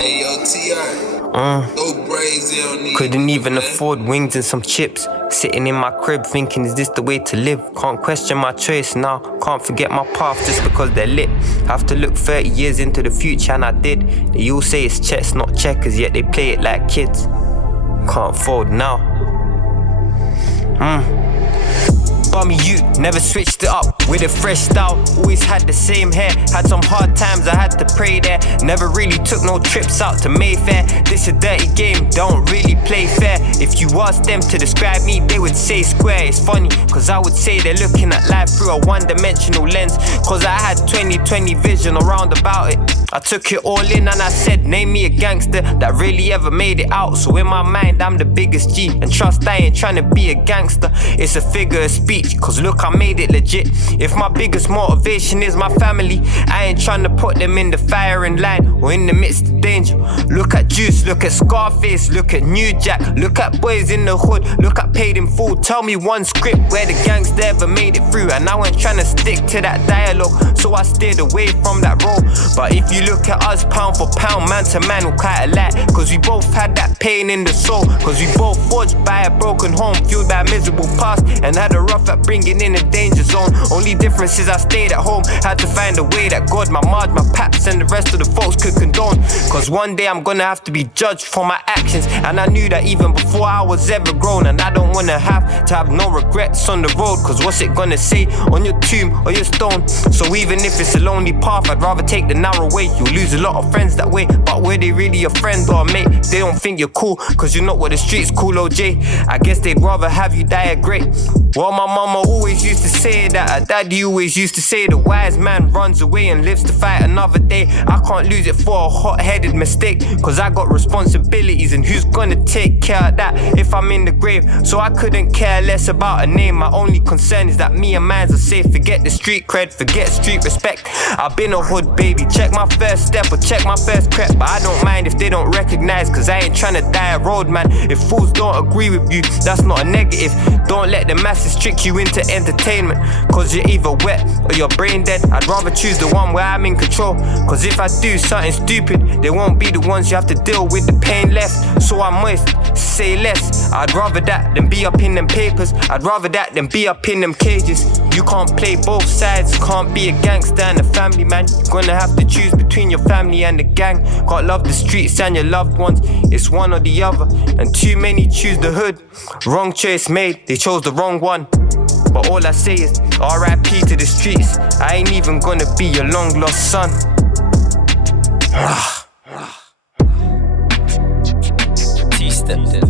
Hey, yo, T.I. No braids they don't need. Couldn't even afford wings and some chips. Sitting in my crib thinking, is this the way to live? Can't question my choice now. Can't forget my path just because they're lit. Have to look 30 years into the future, and I did. They all say it's chess, not checkers, yet they play it like kids. Can't fold now. Bummy you, never switched it up with a fresh style. Always had the same hair, had some hard times, I had to pray there. Never really took no trips out to Mayfair. This a dirty game, don't really play fair. If you ask them to describe me, they would say square. It's funny, cause I would say they're looking at life through a one-dimensional lens. Cause I had 20/20 vision around about it. I took it all in and I said, name me a gangster that really ever made it out. So in my mind, I'm the biggest G. And trust, I ain't trying to be a gangster. It's a figure of speech, cause look, I made it legit. If my biggest motivation is my family, I ain't trying to put them in the firing line or in the midst of danger. Look at Juice, look at Scarface, look at New Jack, look at boys in the hood, look at Paid in Full. Tell me one script where the gangster ever made it through. And I went trying to stick to that dialogue, so I steered away from that role. But if you look at us pound for pound, man to man, we're quite alike. Cause we both had that pain in the soul. Cause we both forged by a broken home, fueled by a miserable past, and had a rough at bringing in a danger zone. Only difference is I stayed at home, had to find a way that God, my Marge, my paps and the rest of the folks could condone. Cause one day I'm gonna have to be judged for my actions, and I knew that even before I was ever grown. And I don't wanna have no regrets on the road. Cause what's it gonna say on your tomb or your stone? So even if it's a lonely path, I'd rather take the narrow way. You'll lose a lot of friends that way, but were they really a friend or a mate? They don't think you're cool, cause you're not what the streets call OJ. I guess they'd rather have you die a great. Well, my mama always used to say that, her daddy always used to say the wise man runs away and lives to fight another day. I can't lose it for a hot-headed mistake, cause I got responsibilities, and who's gonna take care of that if I'm in the grave? So I couldn't care less about a name. My only concern is that me and mines are safe. Forget the street cred, forget street respect. I've been a hood baby, check my first step or check my first crep. But I don't mind if they don't recognize, cause I ain't trying to die a road man. If fools don't agree with you, that's not a negative. Don't let the masses trick you into entertainment, cause you're either wet or you're brain dead. I'd rather choose the one where I'm in control, cause if I do something stupid, they won't be the ones you have to deal with the pain left. So I'm moist, say less. I'd rather that than be up in them papers. I'd rather that than be up in them cages. You can't play both sides, can't be a gangster and a family man. You're gonna have to choose between your family and the gang. Can't love the streets and your loved ones, it's one or the other. And too many choose the hood. Wrong choice made, they chose the wrong one. But all I say is R.I.P. to the streets. I ain't even gonna be your long lost son. T stepped in.